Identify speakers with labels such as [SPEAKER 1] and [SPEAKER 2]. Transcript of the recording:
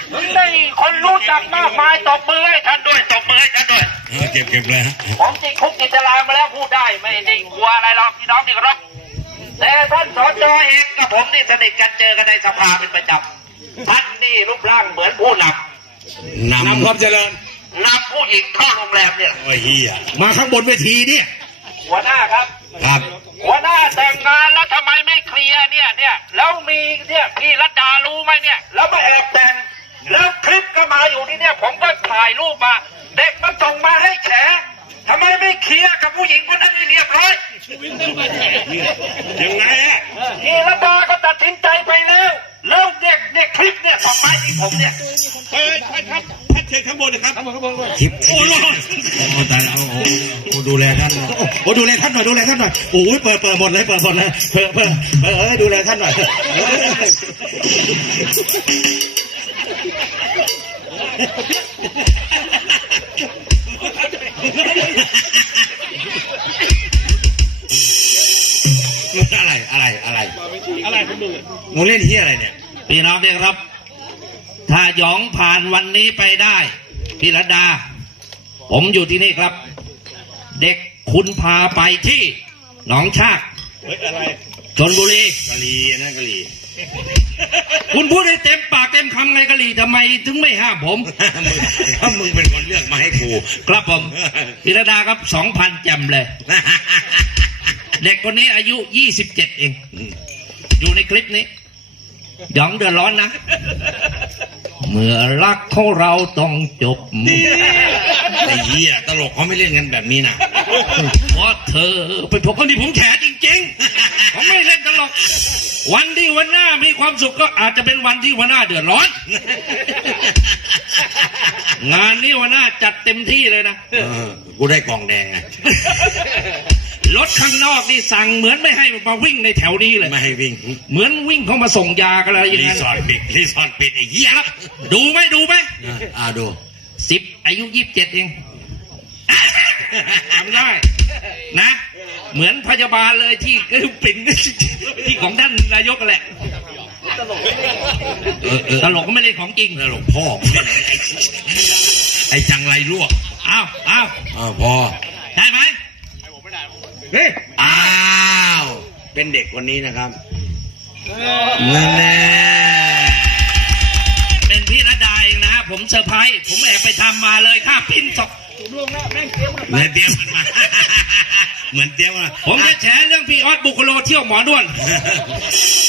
[SPEAKER 1] ได้คนรู้จักมากมายตบมือให้ท่านด้วยตบมือให้ท่านด้วย
[SPEAKER 2] เก็บเลยฮะ
[SPEAKER 1] ผมติดคุกติดตารางมาแล้วพูดได้ไม่ได้กลัวอะไรหรอกพี่น้องที่เคารพแต่ท่านสจเองกับผมนี่สนิทกันเจอกันในสภาเป็นประจำท่านนี่รูปร่างเหมือนผู้นำ
[SPEAKER 2] ความเจริญ
[SPEAKER 1] นำผู้หญิงเข้าโรงแรมเนี่ย
[SPEAKER 2] โอ้ยเฮียมาข้างบนเวทีเนี่ย
[SPEAKER 1] หัวหน้าครับหัวหน้าแต่งงานแล้วทำไมไม่เคลียร์เนี่ยแล้วมีเนี่ยพี่รัตดารู้ไหมเนี่ยแล้วมาแอบแต่งแล้วคลิปก็มาอยู่ที่เนี่ยผมก็ถ่ายรูปมาเด็กมาส่งมาให้แฉทำไมไม่เคลียร์กับผู้หญิงคนนั้นให้เรียบร้อย
[SPEAKER 2] ยังไงอ่ะ
[SPEAKER 1] พี่รัตดาก็ตัดสินใจไปแล้วคลิปเนี่ยส่งมาที่ผมเนี่ย
[SPEAKER 2] ท่านเชิญข้างบนนะครับคลิปโอ้ตายแล้วโอ้ดูแลท่านโอ้ดูแลท่านหน่อยโอ้ยเปิดหมดเลยเปิดดูแลท่านหน่อยอะไรมึงเล่นที่อะไรเนี่ย
[SPEAKER 1] พี่น้องเนี่ยครับถ้าหยองผ่านวันนี้ไปได้พี่รัตดาผมอยู่ที่นี่ครับเด็กคุณพาไปที่หนองชากชลบุรี
[SPEAKER 2] กะลีนะกะลี
[SPEAKER 1] คุณพูดให้เต็มปากเต็มคำไงกะลีทำไมถึงไม่ห้ามผม
[SPEAKER 2] มึงเป็นคนเลือกมาให้กู
[SPEAKER 1] ครับผมพี่รัตดาครับ 2,000 จำเลยเด็กคนนี้อายุ27เองอยู่ในคลิปนี้หยองเดือดร้อนนะเมื่อรักของเราต้องจบ
[SPEAKER 2] ไอ้เหี้ยตลกเขาไม่เล่นกันแบบนี้นะ
[SPEAKER 1] เพราะเธอเป็นผมคนที่ผมแฉจริงๆผมไม่เล่นตลกวันที่วันหน้ามีความสุขก็อาจจะเป็นวันที่วันหน้าเดือดร้อนงานนี้วันหน้าจัดเต็มที่เลยนะ
[SPEAKER 2] กูได้กล่องแดงไง
[SPEAKER 1] รถข้างนอกนี่สั่งเหมือนไม่ให้มาวิ่งในแถวนี้เลย
[SPEAKER 2] ไม่ให้วิ่ง
[SPEAKER 1] เหมือนวิ่งเข้ามาส่งยากันอะไรอย่างเงี้ย
[SPEAKER 2] รีสอร์ทปิดไอ้เหี้ย
[SPEAKER 1] ดูไหมดู
[SPEAKER 2] 10
[SPEAKER 1] อายุ27เองทำได้นะเหมือนพยาบาลเลยที่ปิ่นที่ของท่านนายกกันแหละตลกก็ไม่เล่นของจริง
[SPEAKER 2] ตลกพ่อไอ้จังไรลวก
[SPEAKER 1] อ้าว
[SPEAKER 2] พอ
[SPEAKER 1] ได้ไหม
[SPEAKER 2] เฮ้ยอ้าวเป็นเด็กคนนี้นะครับนั่นแน่
[SPEAKER 1] เป็นพี่ระดาเองนะผมเซอร์ไพรส์ผมแอบไปทำมาเลยค่าปิ้นศพ
[SPEAKER 2] เหมือนเตี้ยมา
[SPEAKER 1] ผมจะแฉเรื่องพี่ออสบุคโลเที่ยวหมอด้วน